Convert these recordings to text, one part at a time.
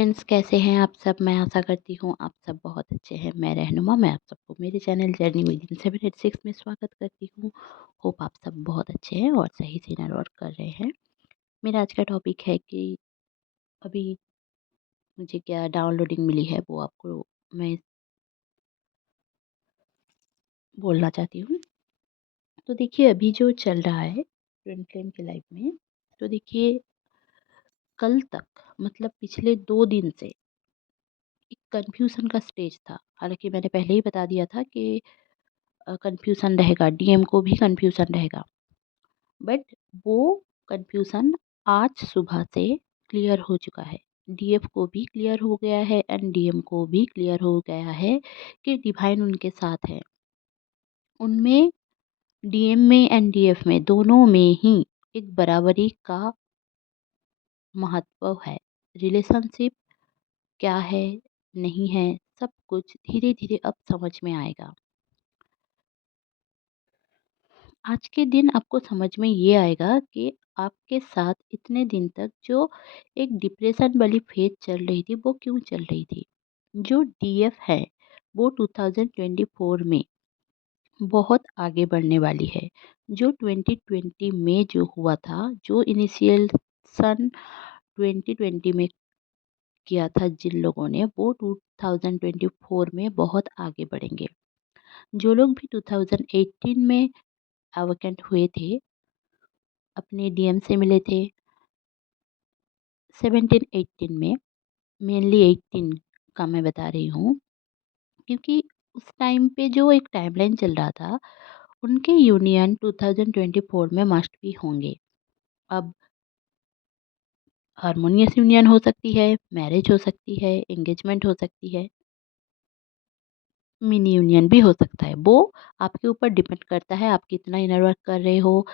Friends, कैसे हैं आप सब? मैं आशा करती हूँ आप सब बहुत अच्छे हैं। मैं रहनुमा, मैं आप सबको मेरे चैनल जर्नी विद इन 786 में स्वागत करती हूँ। होप आप सब बहुत अच्छे हैं और सही से इनर वर्क कर रहे हैं। मेरा आज का टॉपिक है कि अभी मुझे क्या डाउनलोडिंग मिली है, वो आपको मैं बोलना चाहती हूँ। तो देखिए, अभी जो चल रहा है ट्विन फ्लेम की लाइफ में, तो देखिए कल तक मतलब पिछले 2 दिन से एक कन्फ्यूज़न का स्टेज था। हालाँकि मैंने पहले ही बता दिया था कि कन्फ्यूज़न रहेगा, डीएम को भी कन्फ्यूज़न रहेगा। बट वो कन्फ्यूज़न आज सुबह से क्लियर हो चुका है। डीएफ को भी क्लियर हो गया है एंड डीएम को भी क्लियर हो गया है कि डिवाइन उनके साथ है। उनमें, डीएम में एंड डीएफ में, दोनों में ही एक बराबरी का महत्व है। रिलेशनशिप क्या है, नहीं है, सब कुछ धीरे-धीरे अब समझ में आएगा। आज के दिन आपको समझ में ये आएगा कि आपके साथ इतने दिन तक जो एक डिप्रेशन वाली फेज चल रही थी, वो क्यों चल रही थी। जो डीएफ है वो 2024 में बहुत आगे बढ़ने वाली है। जो 2020 में जो हुआ था, जो इनिशियल सन 2020 में किया था जिन लोगों ने, वो 2024 में बहुत आगे बढ़ेंगे। जो लोग भी 2018 में एवोकेंट हुए थे, अपने डीएम से मिले थे 17-18 में, मेनली 18 का मैं बता रही हूँ, क्योंकि उस टाइम पे जो एक टाइमलाइन चल रहा था, उनके यूनियन 2024 में मस्ट भी होंगे। अब हार्मोनियस यूनियन हो सकती है, मैरिज हो सकती है, एंगेजमेंट हो सकती है, मिनी यूनियन भी हो सकता है। वो आपके ऊपर डिपेंड करता है आप कितना इनर वर्क कर रहे हो,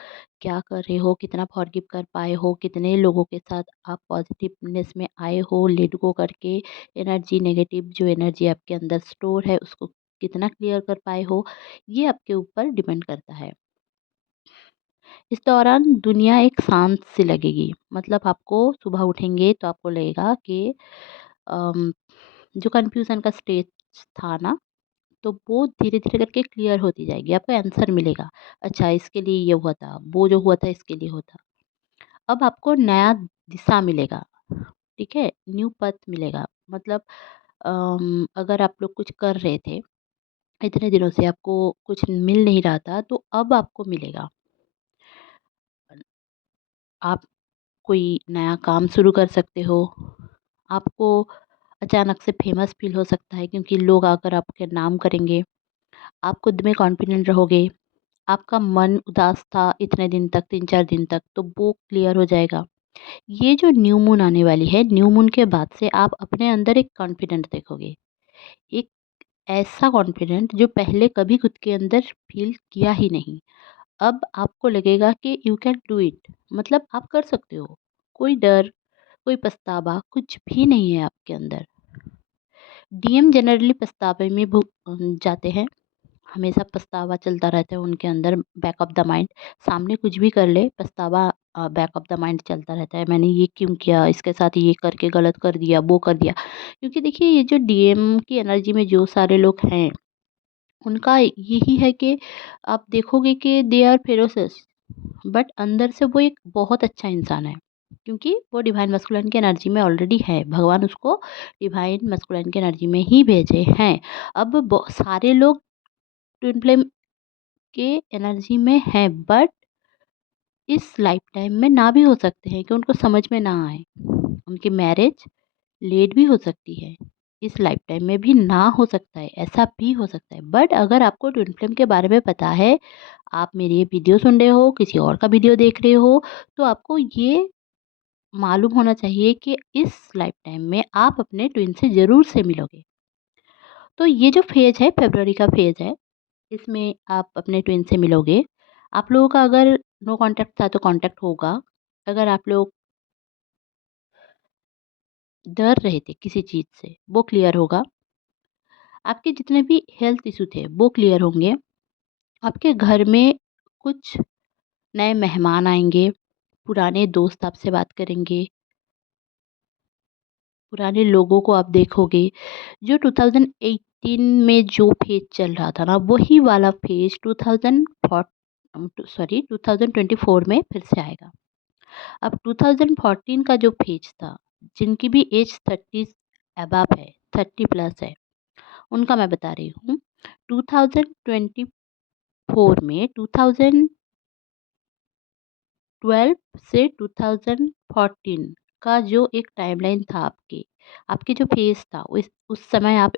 क्या कर रहे हो, कितना फॉरगिव कर पाए हो, कितने लोगों के साथ आप पॉजिटिवनेस में आए हो, लेट गो करके एनर्जी, नेगेटिव जो एनर्जी आपके अंदर स्टोर है उसको कितना क्लियर कर पाए हो, ये आपके ऊपर डिपेंड करता है। इस दौरान दुनिया एक शांत सी लगेगी। मतलब आपको सुबह उठेंगे तो आपको लगेगा कि अम, जो कन्फ्यूज़न का स्टेज था ना, तो वो धीरे-धीरे करके क्लियर होती जाएगी, आपको आंसर मिलेगा। अच्छा, इसके लिए ये हुआ था, वो जो हुआ था इसके लिए हुआ था। अब आपको नया दिशा मिलेगा, ठीक है? न्यू पथ मिलेगा। मतलब अगर आप लोग कुछ कर रहे थे, इतने दिनों से आपको कुछ मिल नहीं रहा था, तो अब आपको मिलेगा। आप कोई नया काम शुरू कर सकते हो। आपको अचानक से फेमस फ़ील हो सकता है, क्योंकि लोग आकर आपके नाम करेंगे। आप खुद में कॉन्फिडेंट रहोगे। आपका मन उदास था इतने दिन तक, 3-4 दिन तक, तो वो क्लियर हो जाएगा। ये जो न्यू मून आने वाली है, न्यू मून के बाद से आप अपने अंदर एक कॉन्फिडेंट देखोगे। एक ऐसा कॉन्फिडेंट जो पहले कभी खुद के अंदर फ़ील किया ही नहीं। अब आपको लगेगा कि यू कैन डू इट, मतलब आप कर सकते हो। कोई डर, कोई पछतावा कुछ भी नहीं है आपके अंदर। डीएम जनरली पछतावे में जाते हैं। हमेशा पछतावा चलता रहता है उनके अंदर, बैक ऑफ द माइंड। सामने कुछ भी कर ले, पछतावा बैक ऑफ द माइंड चलता रहता है। मैंने ये क्यों किया, इसके साथ ये करके गलत कर दिया, वो कर दिया। क्योंकि देखिए, ये जो डीएम की एनर्जी में जो सारे लोग हैं, उनका यही है कि आप देखोगे कि दे आर फेरोसिस, बट अंदर से वो एक बहुत अच्छा इंसान है। क्योंकि वो डिवाइन मस्कुलिन की एनर्जी में ऑलरेडी है। भगवान उसको डिवाइन मस्कुलिन की एनर्जी में ही भेजे हैं। अब सारे लोग ट्विन फ्लेम के एनर्जी में हैं, बट इस लाइफ टाइम में ना भी हो सकते हैं कि उनको समझ में ना आए। उनकी मैरिज लेट भी हो सकती है, इस लाइफ टाइम में भी ना हो सकता है, ऐसा भी हो सकता है। बट अगर आपको ट्विन फ्लेम के बारे में पता है, आप मेरी ये वीडियो सुन रहे हो, किसी और का वीडियो देख रहे हो, तो आपको ये मालूम होना चाहिए कि इस लाइफ टाइम में आप अपने ट्विन से ज़रूर से मिलोगे। तो ये जो फेज़ है, फ़रवरी का फेज़ है, इसमें आप अपने ट्विन से मिलोगे। आप लोगों का अगर नो कॉन्टैक्ट था तो कॉन्टैक्ट होगा। अगर आप लोग डर रहे थे किसी चीज़ से, वो क्लियर होगा। आपके जितने भी हेल्थ इश्यू थे वो क्लियर होंगे। आपके घर में कुछ नए मेहमान आएँगे, पुराने दोस्त आपसे बात करेंगे, पुराने लोगों को आप देखोगे, जो 2018 में जो फेज़ चल रहा था ना, वही वाला फेज़ 2024 में फिर से आएगा। अब 2014 का जो फेज़ था, जिनकी भी एज 30 अबव है, 30 प्लस है, उनका मैं बता रही हूँ। 2024 में 2012 से 2014 का जो एक टाइमलाइन था आपके जो फेज़ था, उस समय आप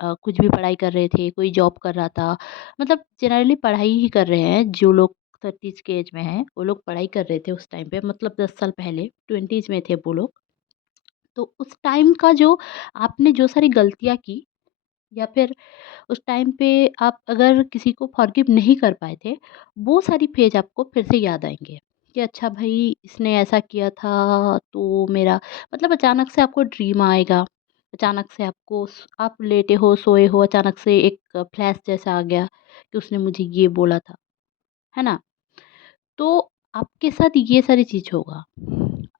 कुछ भी पढ़ाई कर रहे थे, कोई जॉब कर रहा था, मतलब जनरली पढ़ाई ही कर रहे हैं जो लोग 30s के एज में हैं, वो लोग पढ़ाई कर रहे थे उस टाइम पे, मतलब 10 साल पहले 20s में थे वो लोग। तो उस टाइम का जो आपने जो सारी गलतियाँ की, या फिर उस टाइम पे आप अगर किसी को फॉरगिव नहीं कर पाए थे, वो सारी फेज़ आपको फिर से याद आएँगे कि अच्छा भई इसने ऐसा किया था, तो मेरा मतलब अचानक से आपको ड्रीम आएगा। अचानक से आप लेटे हो, सोए हो, अचानक से एक फ्लैश जैसा आ गया कि उसने मुझे ये बोला था, है ना? तो आपके साथ ये सारी चीज़ होगा।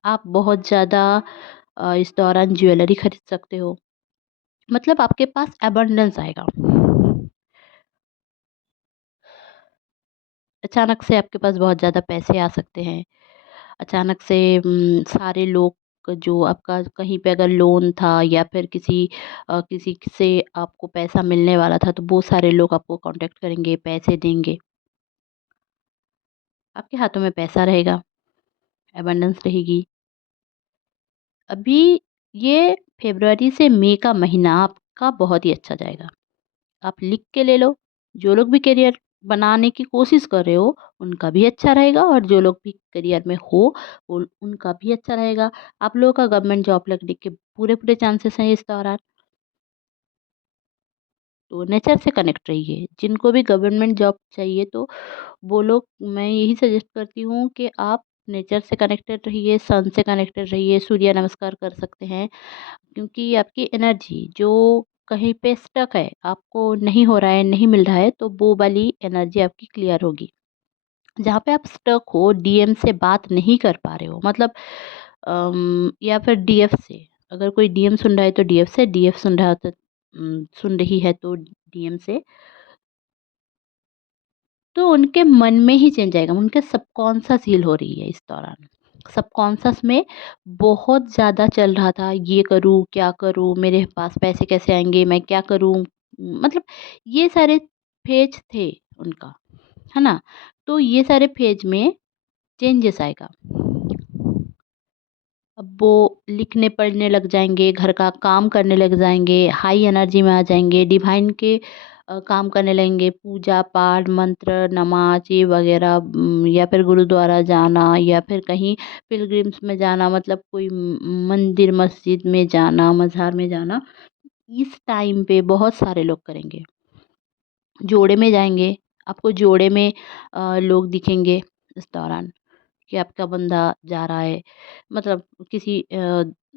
आप बहुत ज़्यादा इस दौरान ज्वेलरी खरीद सकते हो, मतलब आपके पास अबंडेंस आएगा। अचानक से आपके पास बहुत ज़्यादा पैसे आ सकते हैं। अचानक से सारे लोग जो आपका कहीं पे अगर लोन था, या फिर किसी से आपको पैसा मिलने वाला था, तो वो सारे लोग आपको कॉन्टैक्ट करेंगे, पैसे देंगे। आपके हाथों में पैसा रहेगा, अबंडेंस रहेगी। अभी ये फ़रवरी से मई का महीना आपका बहुत ही अच्छा जाएगा। आप लिख के ले लो, जो लोग भी करियर बनाने की कोशिश कर रहे हो, उनका भी अच्छा रहेगा, और जो लोग भी करियर में हो, वो उनका भी अच्छा रहेगा। आप लोगों का गवर्नमेंट जॉब लगने के पूरे-पूरे चांसेस हैं इस दौरान। तो नेचर से कनेक्ट रहिए। जिनको भी गवर्नमेंट जॉब चाहिए, तो वो लोग, मैं यही सजेस्ट करती हूँ कि आप नेचर से कनेक्टेड रहिए, सन से कनेक्टेड रहिए, सूर्य नमस्कार कर सकते हैं। क्योंकि आपकी एनर्जी जो कहीं पे स्टक है, आपको नहीं हो रहा है, नहीं मिल रहा है, तो वो वाली एनर्जी आपकी क्लियर होगी। जहाँ पे आप स्टक हो, डीएम से बात नहीं कर पा रहे हो, मतलब या फिर डीएफ से, अगर कोई डीएम सुन रहा है तो डीएफ से, डीएफ सुन रहा है तो सुन रही है तो डीएम से, तो उनके मन में ही चेंज आएगा, उनके सबकॉन्शियस हील हो रही है इस दौरान। सबकॉन्शियस में बहुत ज़्यादा चल रहा था, ये करूँ, क्या करूँ, मेरे पास पैसे कैसे आएँगे, मैं क्या करूँ? मतलब ये सारे फेज थे उनका, है ना? तो ये सारे फेज में चेंजेस आएगा। अब वो लिखने पढ़ने लग जाएँगे, घर का काम करने लग जाएँगे, हाई एनर्जी में आ जाएँगे, डिवाइन के काम करने लगेंगे, पूजा-पाठ, मंत्र, नमाज़ ये वग़ैरह, या फिर गुरुद्वारा जाना, या फिर कहीं पिलग्रिम्स में जाना, मतलब कोई मंदिर, मस्जिद में जाना, मज़ार में जाना, इस टाइम पे बहुत सारे लोग करेंगे। जोड़े में जाएँगे, आपको जोड़े में लोग दिखेंगे इस दौरान। कि आपका बंदा जा रहा है, मतलब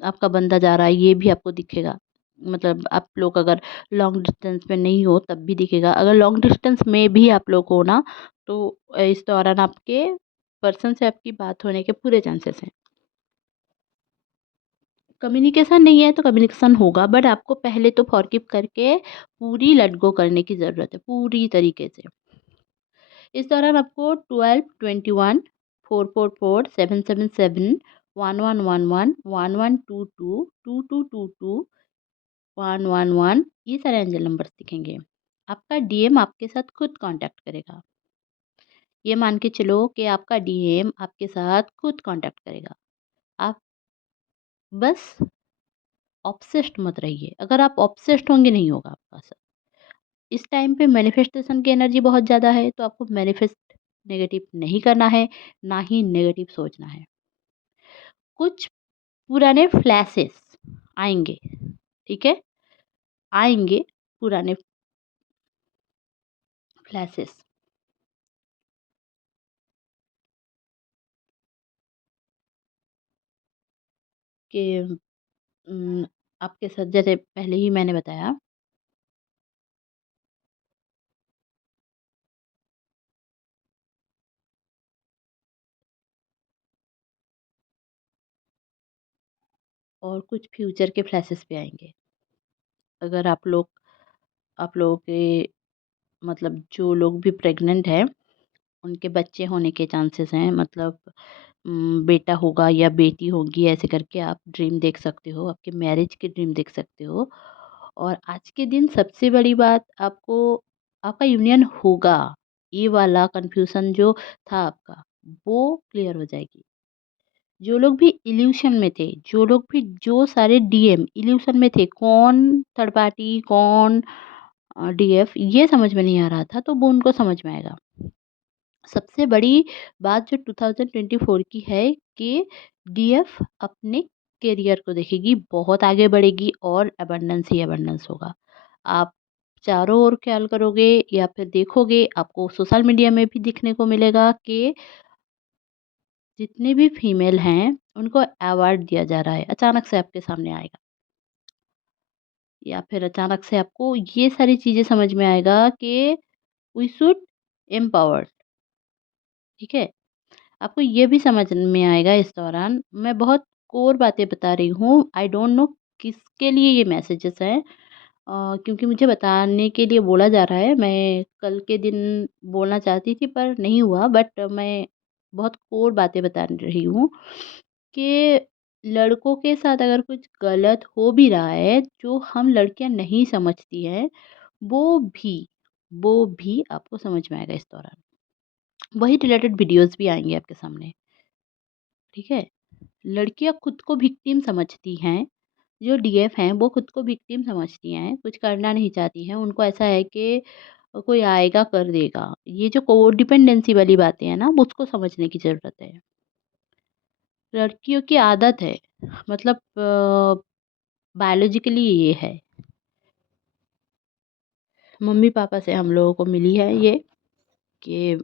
आपका बंदा जा रहा है, ये भी आपको दिखेगा। मतलब आप लोग अगर लॉन्ग डिस्टेंस में नहीं हो तब भी दिखेगा। अगर लॉन्ग डिस्टेंस में भी आप लोग हो ना, तो इस दौरान आपके पर्सन से आपकी बात होने के पूरे चांसेस हैं। कम्युनिकेशन नहीं है तो कम्युनिकेशन होगा, बट आपको पहले तो फॉरगिव करके पूरी लेट गो करने की ज़रूरत है, पूरी तरीके से। इस दौरान आपको 12, 21, 444, 777, 1111, 1122, 2222, 111, ये सारे एंजल नंबर्स दिखेंगे। आपका डीएम आपके साथ खुद कांटेक्ट करेगा। ये मान के चलो कि आपका डीएम आपके साथ खुद कांटेक्ट करेगा। आप बस ऑब्सेस्ड मत रहिए। अगर आप ऑब्सेस्ड होंगे, नहीं होगा आपका असर। इस टाइम पे मैनिफेस्टेशन की एनर्जी बहुत ज़्यादा है, तो आपको मैनिफेस्ट नेगेटिव नहीं करना है, ना ही नेगेटिव सोचना है। कुछ पुराने फ्लैशेस आएँगे, ठीक है? आएँगे पुराने फ्लैशेस के आपके साथ, जैसे पहले ही मैंने बताया, और कुछ फ्यूचर के फ्लैशेस भी आएँगे। अगर आप लोगों के मतलब जो लोग भी प्रेग्नेंट हैं, उनके बच्चे होने के चांसेस हैं, मतलब बेटा होगा या बेटी होगी, ऐसे करके आप ड्रीम देख सकते हो, आपके मैरिज की ड्रीम देख सकते हो। और आज के दिन सबसे बड़ी बात, आपको आपका यूनियन होगा, ये वाला कन्फ्यूज़न जो था आपका, वो क्लियर हो जाएगी। जो लोग भी इल्यूशन में थे, जो सारे डीएम इल्यूशन में थे, कौन थर्ड पार्टी, कौन डीएफ, ये समझ में नहीं आ रहा था, तो वो उनको समझ में आएगा। सबसे बड़ी बात जो 2024 की है कि डीएफ अपने करियर को देखेगी, बहुत आगे बढ़ेगी और अबंडेंस ही अबंडेंस होगा। आप चारों ओर ख्याल करोगे या फिर देखोगे, आपको सोशल मीडिया में भी दिखने को मिलेगा कि जितने भी फीमेल हैं, उनको अवार्ड दिया जा रहा है। अचानक से आपके सामने आएगा या फिर अचानक से आपको ये सारी चीज़ें समझ में आएगा कि वी शुड एम्पावर्ड, ठीक है? आपको ये भी समझ में आएगा इस दौरान, मैं बहुत कोर बातें बता रही हूँ, आई डोंट नो किसके लिए ये मैसेजेस हैं, क्योंकि मुझे बताने के लिए बोला जा रहा है। मैं कल के दिन बोलना चाहती थी पर नहीं हुआ, बट मैं बहुत कोर बातें बता रही हूँ कि लड़कों के साथ अगर कुछ गलत हो भी रहा है, जो हम लड़कियां नहीं समझती हैं, वो भी वो भी आपको समझ में आएगा इस दौरान। वही रिलेटेड वीडियोस भी आएंगे आपके सामने, ठीक है? लड़कियां खुद को विक्टिम समझती हैं, जो डीएफ हैं वो खुद को विक्टिम समझती हैं, कुछ करना नहीं चाहती हैं, उनको ऐसा है कि कोई आएगा कर देगा। ये जो कोडिपेंडेंसी वाली बातें हैं ना, उसको समझने की ज़रूरत है। लड़कियों की आदत है, मतलब बायोलॉजिकली ये है। मम्मी-पापा से हम लोगों को मिली है ये, कि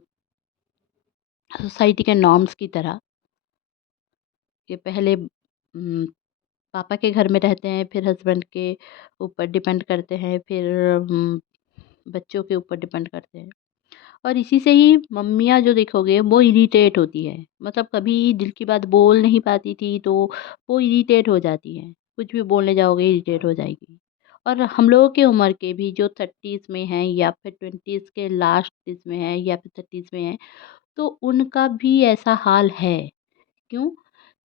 सोसाइटी के नॉर्म्स की तरह, कि पहले पापा के घर में रहते हैं, फिर हस्बैंड के ऊपर डिपेंड करते हैं, फिर बच्चों के ऊपर डिपेंड करते हैं। और इसी से ही मम्मियाँ जो देखोगे वो इरिटेट होती है, मतलब कभी दिल की बात बोल नहीं पाती थी, तो वो इरिटेट हो जाती हैं, कुछ भी बोलने जाओगे इरिटेट हो जाएगी। और हम लोगों की उम्र के भी जो 30s में हैं या फिर 20s के लास्ट में हैं या फिर 30s में हैं, तो उनका भी ऐसा हाल है। क्यों?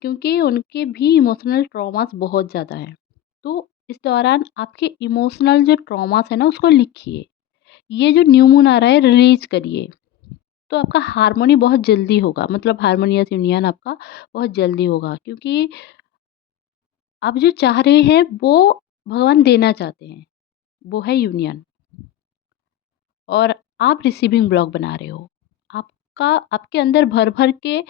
क्योंकि उनके भी इमोशनल ट्रॉमास बहुत ज़्यादा हैं। तो इस दौरान आपके इमोशनल जो ट्रॉमास है ना, उसको लिखिए। ये जो न्यू मून आ रहा है, रिलीज़ करिए। तो आपका हार्मोनी बहुत जल्दी होगा, मतलब हार्मोनियस यूनियन आपका बहुत जल्दी होगा, क्योंकि आप जो चाह रहे हैं वो भगवान देना चाहते हैं, वो है यूनियन। और आप रिसीविंग ब्लॉक बना रहे हो। आपका आपके अंदर भर-भर के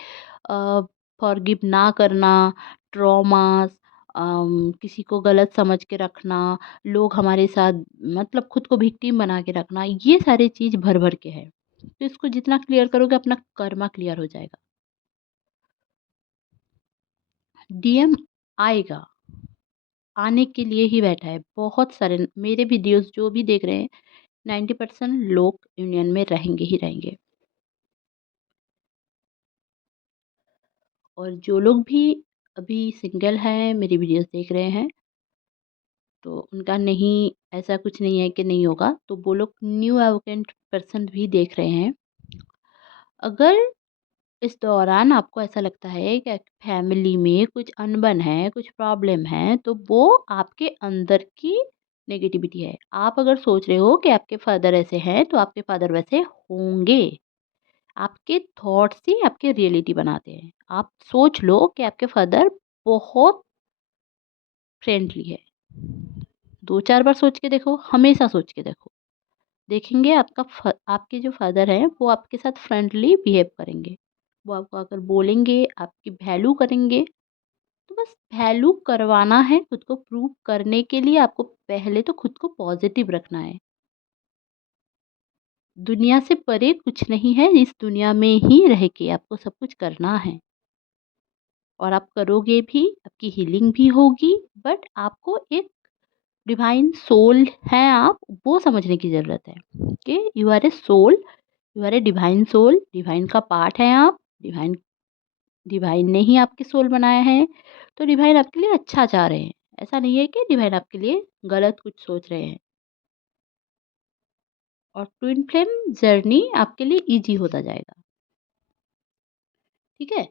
फॉरगिव ना करना, ट्रॉमास, किसी को गलत समझ के रखना, लोग हमारे साथ मतलब खुद को विक्टिम बना के रखना, ये सारी चीज़ भर-भर के है। तो इसको जितना क्लियर करोगे, अपना कर्मा क्लियर हो जाएगा। डीएम आएगा, आने के लिए ही बैठा है। बहुत सारे मेरे वीडियोज़ जो भी देख रहे हैं, 90% लोग यूनियन में रहेंगे ही रहेंगे। और जो लोग भी अभी सिंगल हैं, मेरी वीडियोज़ देख रहे हैं, तो उनका नहीं, ऐसा कुछ नहीं है कि नहीं होगा, तो वो लोग न्यू एवोकेंट पर्सन भी देख रहे हैं। अगर इस दौरान आपको ऐसा लगता है कि फैमिली में कुछ अनबन है, कुछ प्रॉब्लम है, तो वो आपके अंदर की नेगेटिविटी है। आप अगर सोच रहे हो कि आपके फादर ऐसे हैं, तो आपके फादर वैसे होंगे। आपके थॉट्स ही आपकी रियलिटी बनाते हैं। आप सोच लो कि आपके फादर बहुत फ्रेंडली है। 2-4 बार सोच के देखो, हमेशा सोच के देखो। देखेंगे आपके जो फादर हैं, वो आपके साथ फ्रेंडली बिहेव करेंगे। वो आपको अगर बोलेंगे, आपकी वैल्यू करेंगे, तो बस वैल्यू करवाना है। खुद को प्रूव करने के लिए आपको पहले तो खुद को पॉज़िटिव रखना है। दुनिया से परे कुछ नहीं है, इस दुनिया में ही रह के आपको सब कुछ करना है। और आप करोगे भी, आपकी हीलिंग भी होगी, बट आपको एक डिवाइन सोल है आप, वो समझने की ज़रूरत है कि you are a soul, you are a divine soul, divine का पार्ट है आप, डिवाइन डिवाइन ने ही आपके सोल बनाया है, तो डिवाइन आपके लिए अच्छा चाह रहे हैं। ऐसा नहीं है कि डिवाइन आपके लिए गलत कुछ सोच रहे हैं। और ट्विन फ्लेम जर्नी आपके लिए ईज़ी होता जाएगा, ठीक है?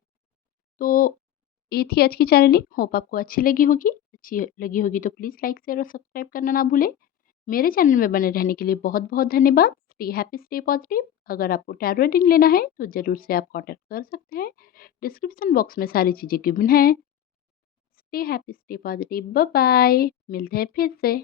तो ये थी आज की चैनलिंग, होप आपको अच्छी लगी होगी। अच्छी लगी होगी तो प्लीज़ लाइक, शेयर और सब्सक्राइब करना ना भूलें। मेरे चैनल में बने रहने के लिए बहुत-बहुत धन्यवाद। Stay happy, stay positive. अगर आपको टैरो रीडिंग लेना है तो ज़रूर से आप कॉन्टैक्ट कर सकते हैं। डिस्क्रिप्शन बॉक्स में सारी चीज़ें गिवन हैं। Stay happy, stay positive. Bye bye. मिलते हैं फिर से।